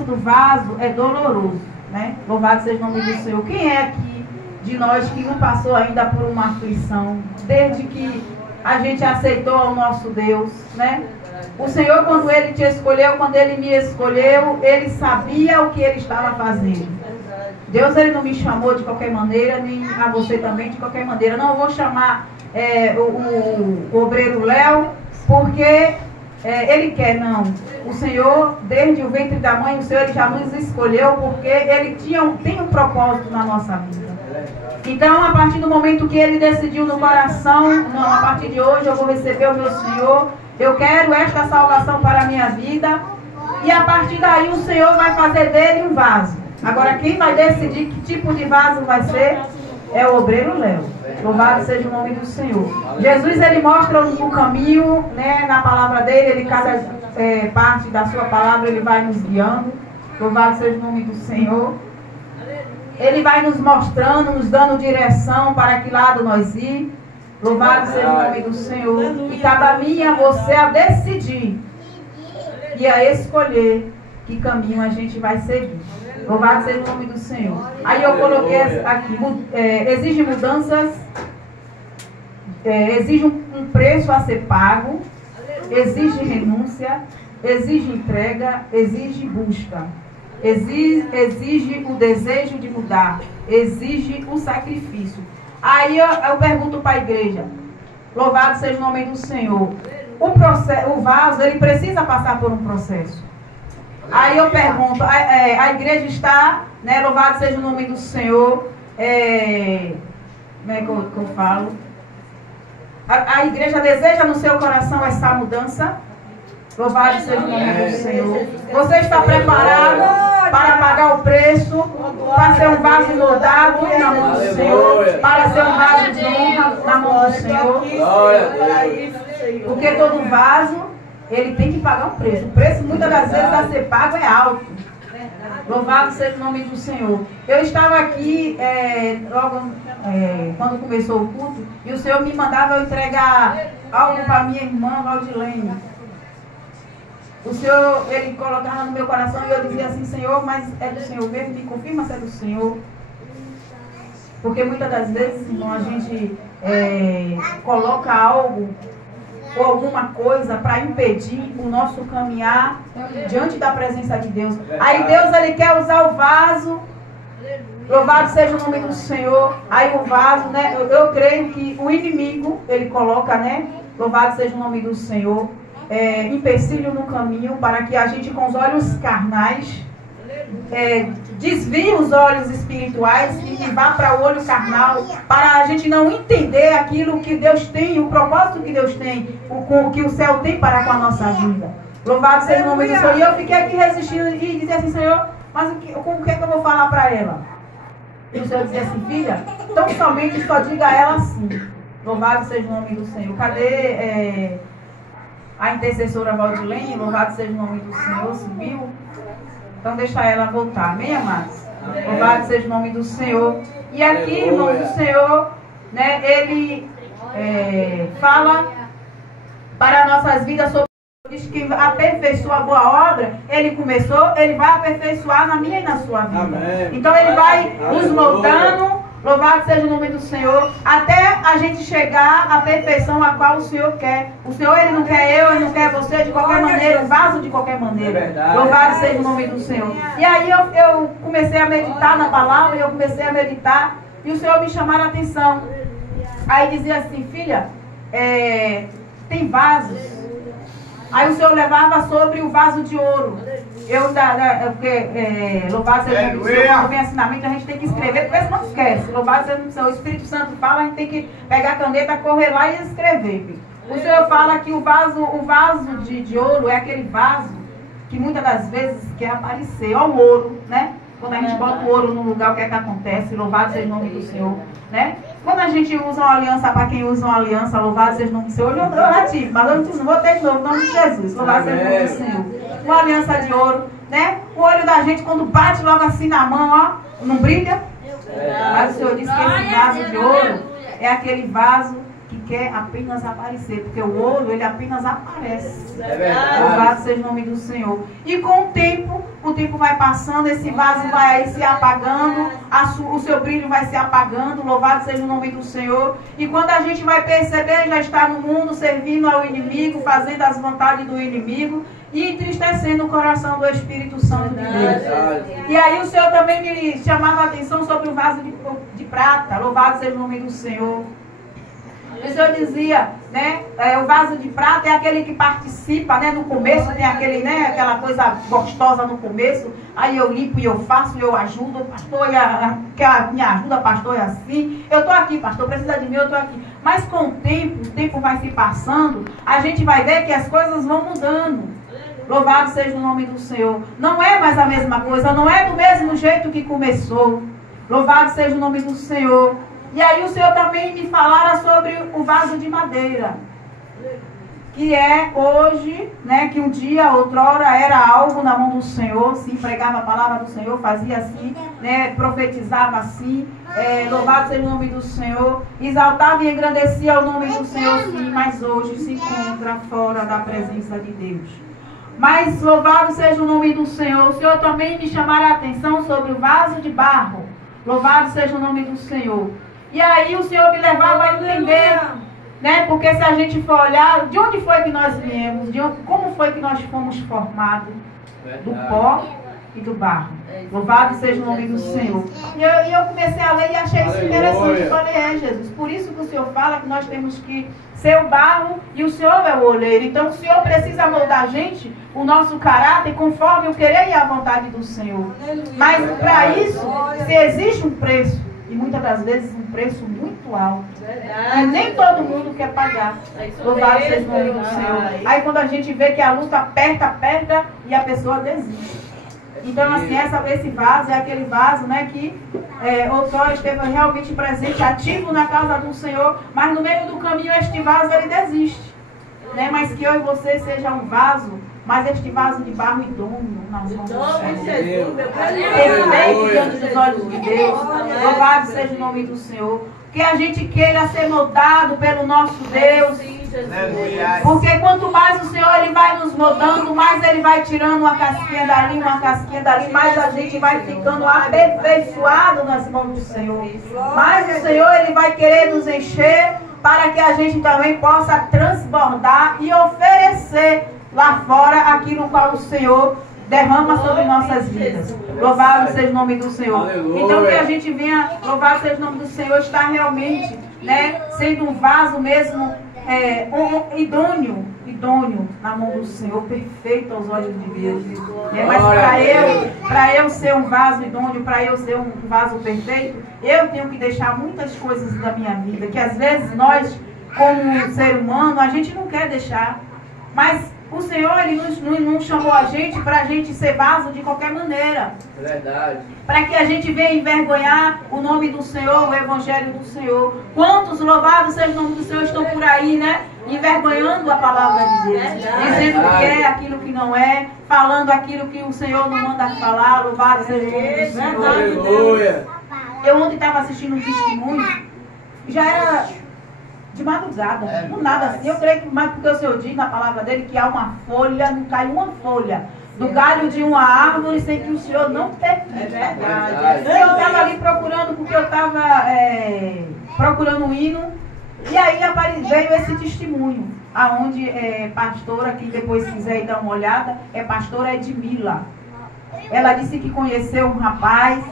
processo do vaso é doloroso, né? Louvado seja o nome do Senhor. Quem é aqui de nós que não passou ainda por uma aflição, desde que a gente aceitou o nosso Deus, né? O Senhor, quando Ele te escolheu, quando Ele me escolheu, Ele sabia o que Ele estava fazendo. Deus, Ele não me chamou de qualquer maneira, nem a você também de qualquer maneira. Não vou chamar o obreiro Léo, porque Ele quer, não. O Senhor, desde o ventre da mãe, o Senhor Ele já nos escolheu, porque Ele tem um propósito na nossa vida. Então, a partir do momento que Ele decidiu no coração, não, a partir de hoje eu vou receber o meu Senhor, eu quero esta salvação para a minha vida, e a partir daí o Senhor vai fazer dele um vaso. Agora, quem vai decidir que tipo de vaso vai ser é o obreiro Léo. Louvado seja o nome do Senhor. Jesus, Ele mostra o caminho, né, na palavra dele, Ele, cada parte da sua palavra, Ele vai nos guiando. Louvado seja o nome do Senhor. Ele vai nos mostrando, nos dando direção para que lado nós ir. Louvado seja o nome do Senhor. E cabe a mim e a você a decidir e a escolher que caminho a gente vai seguir. Louvado seja o nome do Senhor. Aí eu coloquei aqui, exige mudanças, exige um preço a ser pago, exige renúncia, exige entrega, exige busca. Exige o desejo de mudar, exige o sacrifício. Aí eu pergunto para a igreja, louvado seja o nome do Senhor, o vaso, ele precisa passar por um processo. Aí eu pergunto, a igreja está, né, louvado seja o nome do Senhor, como é que eu falo? A igreja deseja no seu coração essa mudança? Louvado seja o nome do Senhor. Você está preparado para pagar o preço, para ser um vaso moldado na mão do Senhor, para ser um vaso de honra na mão do Senhor? Porque todo vaso, ele tem que pagar um preço. O preço, muitas das vezes, a ser pago é alto. Louvado seja o nome do Senhor. Eu estava aqui, logo quando começou o culto, e o Senhor me mandava eu entregar algo para minha irmã Valdilene. O Senhor, Ele colocava no meu coração e eu dizia assim, Senhor, mas é do Senhor mesmo? Me confirma se é do Senhor. Porque muitas das vezes, irmão, a gente coloca algo ou alguma coisa para impedir o nosso caminhar diante da presença de Deus. Aí Deus, Ele quer usar o vaso. Louvado seja o nome do Senhor. Aí o vaso, né? Eu creio que o inimigo, ele coloca, né? Louvado seja o nome do Senhor. Empecilho no caminho para que a gente com os olhos carnais desvie os olhos espirituais e vá para o olho carnal, para a gente não entender aquilo que Deus tem, o propósito que Deus tem, o que o céu tem para com a nossa vida. Louvado seja o nome do Senhor. E eu fiquei aqui resistindo e dizia assim, Senhor, mas o que é que eu vou falar para ela? E o Senhor dizia assim, filha, tão somente só diga a ela assim. Louvado seja o nome do Senhor. Cadê a intercessora Valdilene? Louvado seja o nome do Senhor. Subiu? Então deixa ela voltar. Amém, amados? Louvado seja o nome do Senhor. E aqui, irmãos, o Senhor, né, Ele fala para nossas vidas sobre diz que aperfeiçoa a boa obra. Ele começou, Ele vai aperfeiçoar na minha e na sua vida. Amém. Então Ele vai nos moldando, louvado seja o nome do Senhor, até a gente chegar à perfeição a qual o Senhor quer. O Senhor, Ele não quer eu, Ele não quer você de qualquer maneira, um vaso de qualquer maneira. Louvado seja o nome do Senhor. E aí eu comecei a meditar na palavra, e eu comecei a meditar, e o Senhor me chamou a atenção. Aí dizia assim, filha, tem vasos. Aí o Senhor levava sobre o vaso de ouro. Louvado seja o nome do Senhor, quando vem ensinamento, a gente tem que escrever, porque senão não esquece. Louvado seja o Senhor, o Espírito Santo fala, a gente tem que pegar a caneta, correr lá e escrever. O Senhor fala que o vaso de ouro é aquele vaso que muitas das vezes quer aparecer. Olha o ouro, né? Quando a gente bota o ouro no lugar, o que é que acontece? Louvado seja o nome do Senhor, né? Quando a gente usa uma aliança, para quem usa uma aliança, louvado seja o nome do Senhor, eu já tive, mas eu não vou ter de novo, em nome de Jesus, louvado seja o nome do Senhor. Uma aliança de ouro, né? O olho da gente, quando bate logo assim na mão, ó, não brilha? Mas o Senhor disse que esse vaso de ouro é aquele vaso que quer apenas aparecer, porque o ouro, ele apenas aparece. É verdade. Louvado seja o nome do Senhor. E com o tempo vai passando, esse vaso vai se apagando, o seu brilho vai se apagando, louvado seja o nome do Senhor. E quando a gente vai perceber, já está no mundo, servindo ao inimigo, fazendo as vontades do inimigo e entristecendo o coração do Espírito Santo de Deus. E aí o Senhor também me chamava a atenção sobre o vaso de prata, louvado seja o nome do Senhor. O Senhor dizia, né, o vaso de prata é aquele que participa, né, no começo tem aquele, né, aquela coisa gostosa no começo, aí eu limpo e eu faço, eu ajudo, pastor, me ajuda, pastor, é assim, eu estou aqui, pastor, precisa de mim, eu estou aqui. Mas com o tempo vai se passando, a gente vai ver que as coisas vão mudando. Louvado seja o nome do Senhor. Não é mais a mesma coisa, não é do mesmo jeito que começou. Louvado seja o nome do Senhor. E aí o Senhor também me falara sobre o vaso de madeira. Que é hoje, né, que um dia, outrora, era algo na mão do Senhor, se empregava a palavra do Senhor, fazia assim, né, profetizava assim, louvado seja o nome do Senhor, exaltava e engrandecia o nome do Senhor, sim, mas hoje se encontra fora da presença de Deus. Mas louvado seja o nome do Senhor. O Senhor também me chamará a atenção sobre o vaso de barro. Louvado seja o nome do Senhor. E aí o Senhor me levava a entender, né? Porque se a gente for olhar, de onde foi que nós viemos? Como foi que nós fomos formados? Do pó e do barro. Louvado seja o nome do Senhor. E eu comecei a ler e achei isso interessante. Falei, Jesus, por isso que o Senhor fala que nós temos que ser o barro e o Senhor é o oleiro. Então o Senhor precisa moldar a gente, o nosso caráter, conforme o querer e a vontade do Senhor. Mas para isso, se existe um preço, e muitas das vezes um preço muito alto. Mas nem todo mundo quer pagar. Louvado seja o nome do Senhor. Aí quando a gente vê que a luta aperta e a pessoa desiste. Então assim, esse vaso é aquele vaso, né, que outrora esteve realmente presente, ativo na casa do Senhor, mas no meio do caminho este vaso ele desiste. Né? Mas que eu e você seja um vaso, mas este vaso de barro idôneo nas mãos do Senhor. Perfeito diante dos olhos de Deus. Louvado seja o nome do Senhor. Que a gente queira ser moldado pelo nosso Deus. Porque quanto mais o Senhor ele vai nos moldando, mais ele vai tirando uma casquinha dali, mais a gente vai ficando aperfeiçoado nas mãos do Senhor. Mais o Senhor ele vai querer nos encher para que a gente também possa transbordar e oferecer lá fora aquilo qual o Senhor derrama sobre nossas vidas. Louvado seja o nome do Senhor. Aleluia. Então que a gente venha, louvado seja o nome do Senhor, estar realmente, né, sendo um vaso mesmo idôneo na mão do Senhor, perfeito aos olhos de Deus. Mas para eu ser um vaso idôneo, para eu ser um vaso perfeito, eu tenho que deixar muitas coisas da minha vida, que às vezes nós, como ser humano, a gente não quer deixar. Mas o Senhor, ele não chamou a gente para a gente ser vaso de qualquer maneira. Verdade. Para que a gente venha envergonhar o nome do Senhor, o Evangelho do Senhor. Quantos louvados seja o nome do Senhor estão por aí, né? Envergonhando a palavra de Deus. Dizendo que é aquilo que não é. Falando aquilo que o Senhor não manda falar. Louvado seja o nome do Senhor. Aleluia. Eu ontem estava assistindo um testemunho. Já era de madrugada, do nada assim. Eu creio que mais porque o Senhor diz na palavra dele que há uma folha, não cai uma folha do galho de uma árvore sem que o Senhor não permita. Eu estava ali procurando, porque eu estava procurando um hino, e aí veio esse testemunho, aonde pastora, que depois quiser ir dar uma olhada, é pastora Edmila. Ela disse que conheceu um rapaz,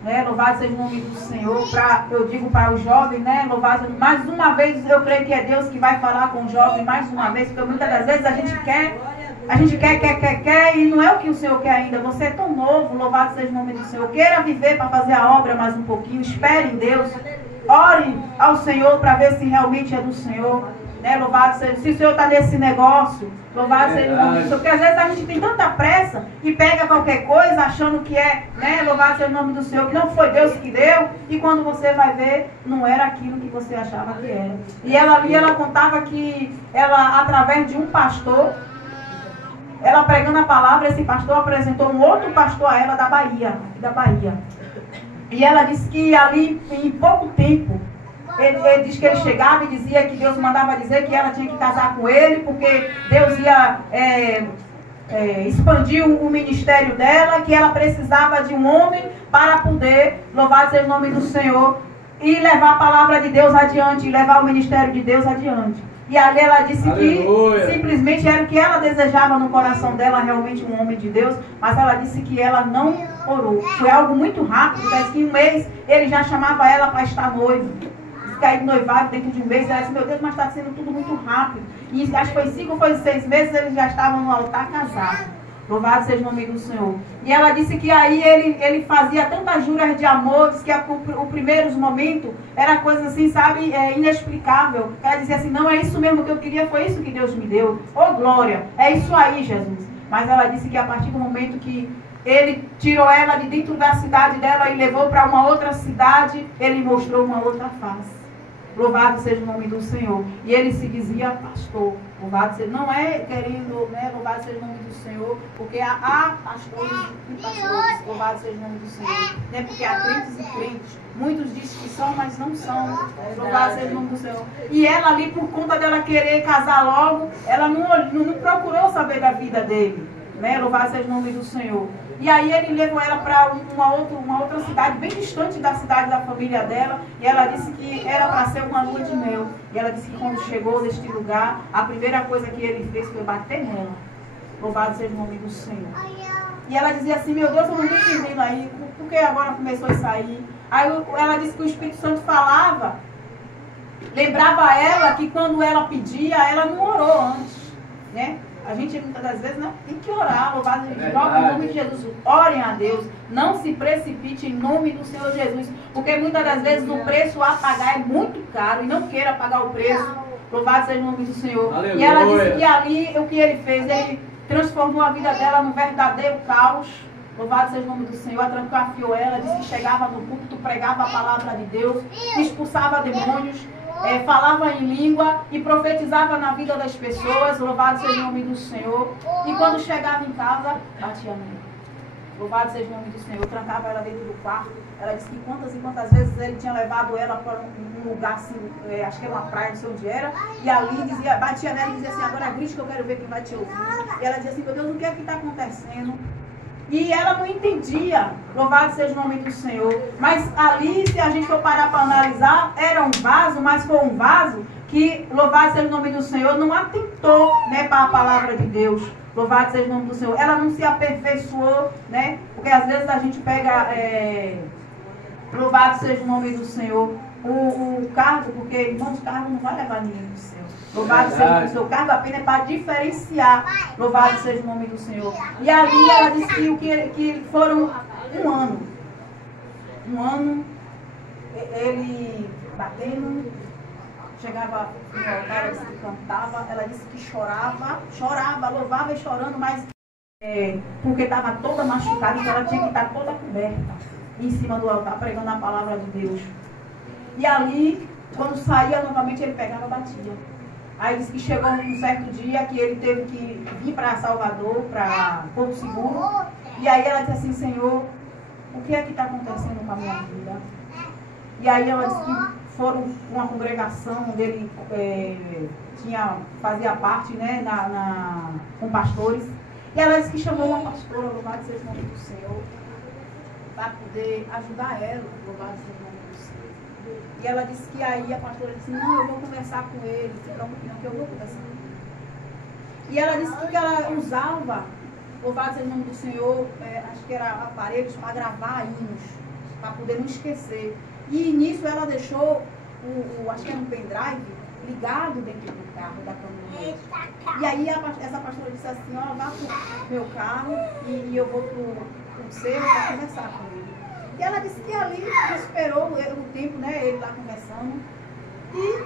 né, louvado seja o nome do Senhor, eu digo para o jovem, né, louvado, mais uma vez eu creio que é Deus que vai falar com o jovem, mais uma vez, porque muitas das vezes a gente quer, e não é o que o Senhor quer ainda. Você é tão novo, louvado seja o nome do Senhor, queira viver para fazer a obra mais um pouquinho, espere em Deus, ore ao Senhor para ver se realmente é do Senhor. Né, louvado seja, se o Senhor está nesse negócio, louvado seja o nome do Senhor, porque às vezes a gente tem tanta pressa e pega qualquer coisa achando que é, né, louvado seja o nome do Senhor, que não foi Deus que deu, e quando você vai ver, não era aquilo que você achava que era. E ela contava que ela, através de um pastor, ela pregando a palavra, esse pastor apresentou um outro pastor a ela da Bahia. E ela disse que ali, em pouco tempo, Ele diz que ele chegava e dizia que Deus mandava dizer que ela tinha que casar com ele, porque Deus ia expandir o ministério dela, que ela precisava de um homem para poder, louvado seja o nome do Senhor, e levar a palavra de Deus adiante, e levar o ministério de Deus adiante. E ali ela disse Aleluia. Que simplesmente era o que ela desejava no coração dela, realmente um homem de Deus, mas ela disse que ela não orou. Foi algo muito rápido, parece que em um mês ele já chamava ela para estar noivo. Cair noivado dentro de um mês, ela disse, meu Deus, mas está sendo tudo muito rápido. E acho que foi 5 ou foi 6 meses, eles já estavam no altar casados. Louvado seja o nome do Senhor. E ela disse que aí ele fazia tantas juras de amor, disse que o primeiro momento era coisa assim, sabe, inexplicável. Ela dizia assim, não, é isso mesmo que eu queria, foi isso que Deus me deu. Oh, glória, é isso aí, Jesus. Mas ela disse que a partir do momento que ele tirou ela de dentro da cidade dela e levou para uma outra cidade, ele mostrou uma outra face. Louvado seja o nome do Senhor. E ele se dizia pastor. Louvado seja, não é querendo, né? Louvado seja o nome do Senhor, porque há pastores e pastores. Louvado seja o nome do Senhor. Né? Porque há crentes e crentes. Muitos dizem que são, mas não são. Louvado seja o nome do Senhor. E ela ali, por conta dela querer casar logo, ela não procurou saber da vida dele. Né? Louvado seja o nome do Senhor. E aí ele levou ela para uma outra cidade, bem distante da cidade da família dela. E ela disse que era para ser uma lua de mel. E ela disse que quando chegou neste lugar, a primeira coisa que ele fez foi bater nela. Louvado seja o nome do Senhor. E ela dizia assim, meu Deus, eu não estou entendendo aí, porque agora começou a sair. Aí ela disse que o Espírito Santo falava, lembrava ela que quando ela pedia, ela não orou antes, né? A gente, muitas das vezes, né, tem que orar, louvado em nome de Jesus. Orem a Deus. Não se precipite em nome do Senhor Jesus. Porque muitas das vezes o preço a pagar é muito caro. E não queira pagar o preço. Louvado seja o nome do Senhor. Aleluia. E ela disse que ali, o que ele fez, ele transformou a vida dela num verdadeiro caos. Louvado seja o nome do Senhor. Trancafiou ela, disse que chegava no púlpito, pregava a palavra de Deus, expulsava demônios. Falava em língua e profetizava na vida das pessoas, louvado seja o nome do Senhor. E quando chegava em casa, batia nela. Louvado seja o nome do Senhor. Trancava ela dentro do quarto. Ela disse que quantas e quantas vezes ele tinha levado ela para um lugar assim, acho que era uma praia, não sei onde era, e ali dizia, batia nela e dizia assim, agora grite que eu quero ver quem vai te ouvir. E ela dizia assim, meu Deus, o que é que está acontecendo? E ela não entendia, louvado seja o nome do Senhor. Mas ali, se a gente for parar para analisar, era um vaso, mas foi um vaso que, louvado seja o nome do Senhor, não atentou, né, para a palavra de Deus. Louvado seja o nome do Senhor. Ela não se aperfeiçoou, né? Porque às vezes a gente pega, louvado seja o nome do Senhor, o cargo, porque, irmãos, o cargo não vai levar ninguém do céu. Louvado seja o seu cargo, apenas é para diferenciar. Louvado seja o nome do Senhor. E ali ela disse que foram um ano. Um ano, ele batendo, chegava no altar, ela disse que cantava, ela disse que chorava, louvava e chorando, mas porque estava toda machucada, então ela tinha que estar toda coberta em cima do altar, pregando a palavra de Deus. E ali, quando saía novamente, ele pegava e batia. Aí disse que chegou um certo dia que ele teve que vir para Salvador, para Porto Seguro. E aí ela disse assim, Senhor, o que é que está acontecendo com a minha vida? E aí ela disse que foram uma congregação onde ele fazia parte, né, com pastores. E ela disse que chamou uma pastora, louvado seja o nome do Senhor, para poder ajudar ela, louvado seja o nome do Senhor. E ela disse que aí a pastora disse, não, eu vou conversar com ele, se preocupe não, que eu vou conversar com ele. E ela disse que ela usava, louvado seja o nome do Senhor, acho que era aparelhos para gravar hinos, para poder não esquecer. E nisso ela deixou, acho que era um pendrive, ligado dentro do carro, da caminhonete. E aí essa pastora disse assim, ó, vá para o meu carro e eu vou para o seu para conversar com ele. E ela disse que ali esperou o tempo, né, ele lá conversando. E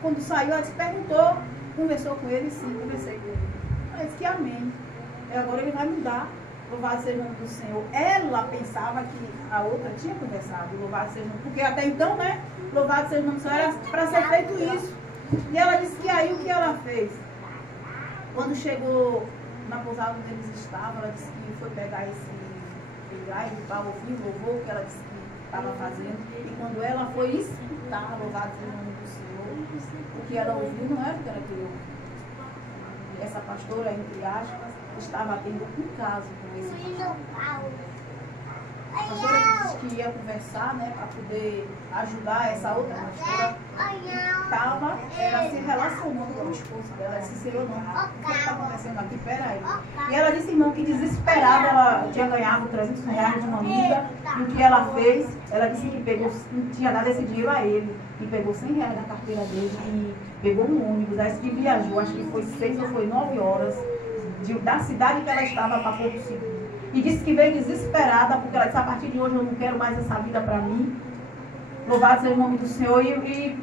quando saiu, ela disse, perguntou, conversou com ele, sim, conversei com ele. Ela disse que amém. E agora ele vai mudar. Louvado seja o nome do Senhor. Ela pensava que a outra tinha conversado. Louvado seja o nome, porque até então, né, louvado seja o nome do Senhor, era para ser feito isso. E ela disse que aí o que ela fez? Quando chegou na pousada onde eles estavam, ela disse que foi pegar esse pendrive para ouvir o louvor que ela disse que estava fazendo. E quando ela foi escutar escutar, louvado seja o nome do Senhor. O que ela ouviu não era o que ela queria ouvir. Essa pastora, entre aspas, estava tendo um caso com esse pastor. A pastora disse que ia conversar, né, para poder ajudar essa outra pastora. Ela se relacionando com o esposo dela. Ela disse, Senhor, não, o que está acontecendo aqui? Peraí. E ela disse, irmão, que desesperada, ela tinha ganhado R$300 de uma amiga. E o que ela fez? Ela disse que pegou, tinha dado esse dinheiro a ele. E pegou R$100 da carteira dele e pegou um ônibus. Aí que viajou, acho que foi 6 ou foi 9 horas da cidade que ela estava para Porto Seguro. E disse que veio desesperada, porque ela disse, a partir de hoje eu não quero mais essa vida para mim. Louvado seja o nome do Senhor. E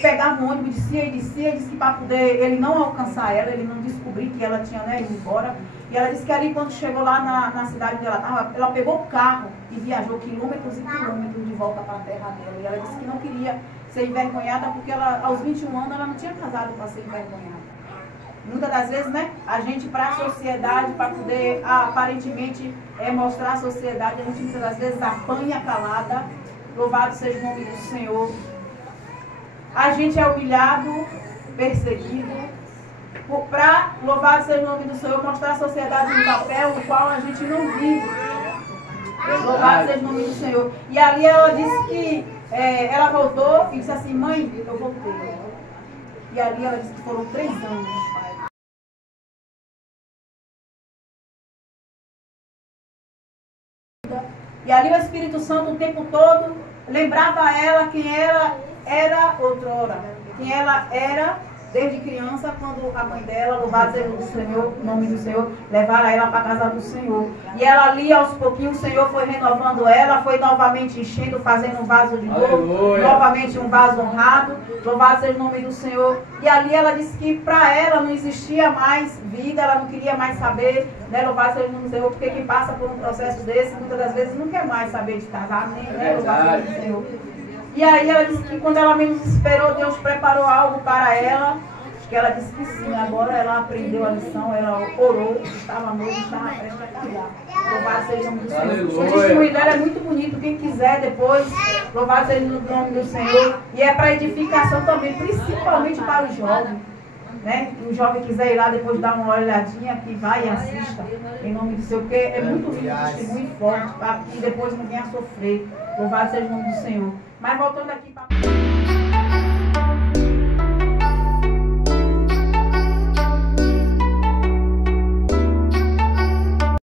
pegava o ônibus, descia e disse que para poder ele não alcançar ela, ele não descobrir que ela tinha, né, ido embora. E ela disse que ali, quando chegou lá na cidade onde ela estava, ela pegou o carro e viajou quilômetros e quilômetros de volta para a terra dela. E ela disse que não queria ser envergonhada, porque ela, aos 21 anos, ela não tinha casado para ser envergonhada. Muitas das vezes, né, a gente, para a sociedade, para poder aparentemente mostrar à sociedade, a gente muitas das vezes apanha calada. Louvado seja o nome do Senhor. A gente é humilhado, perseguido, para, louvado seja o nome do Senhor, mostrar à sociedade um papel no qual a gente não vive. Louvado seja o nome do Senhor. E ali ela disse que ela voltou e disse assim, mãe, eu voltei. E ali ela disse que foram 3 anos. E ali o Espírito Santo o tempo todo lembrava a ela quem ela era outrora, quem ela era desde criança, quando a mãe dela, louvado seja o Senhor, o nome do Senhor, levaram ela para a casa do Senhor. E ela ali, aos pouquinhos, o Senhor foi renovando ela, foi novamente enchendo, fazendo um vaso de novo, aleluia, novamente um vaso honrado, louvado seja o nome do Senhor. E ali ela disse que para ela não existia mais vida, ela não queria mais saber, né, louvado seja o nome do Senhor, porque quem passa por um processo desse, muitas das vezes não quer mais saber de casar, nem, né, louvado seja o nome do Senhor. E aí ela disse que quando ela menos esperou, Deus preparou algo para ela. Acho que ela disse que sim, agora ela aprendeu a lição, ela orou, estava noiva, estava prestes a casar. Louvado seja o nome do Senhor. O testemunho dela é muito bonito, quem quiser depois, louvado seja o nome do Senhor. E é para edificação também, principalmente para o jovem. Né? O jovem quiser ir lá depois dar uma olhadinha, que vai e assista, em nome do Senhor, porque é muito lindo, testemunho forte, para que depois não venha a sofrer. Louvado seja o nome do Senhor. Mas voltando aqui para...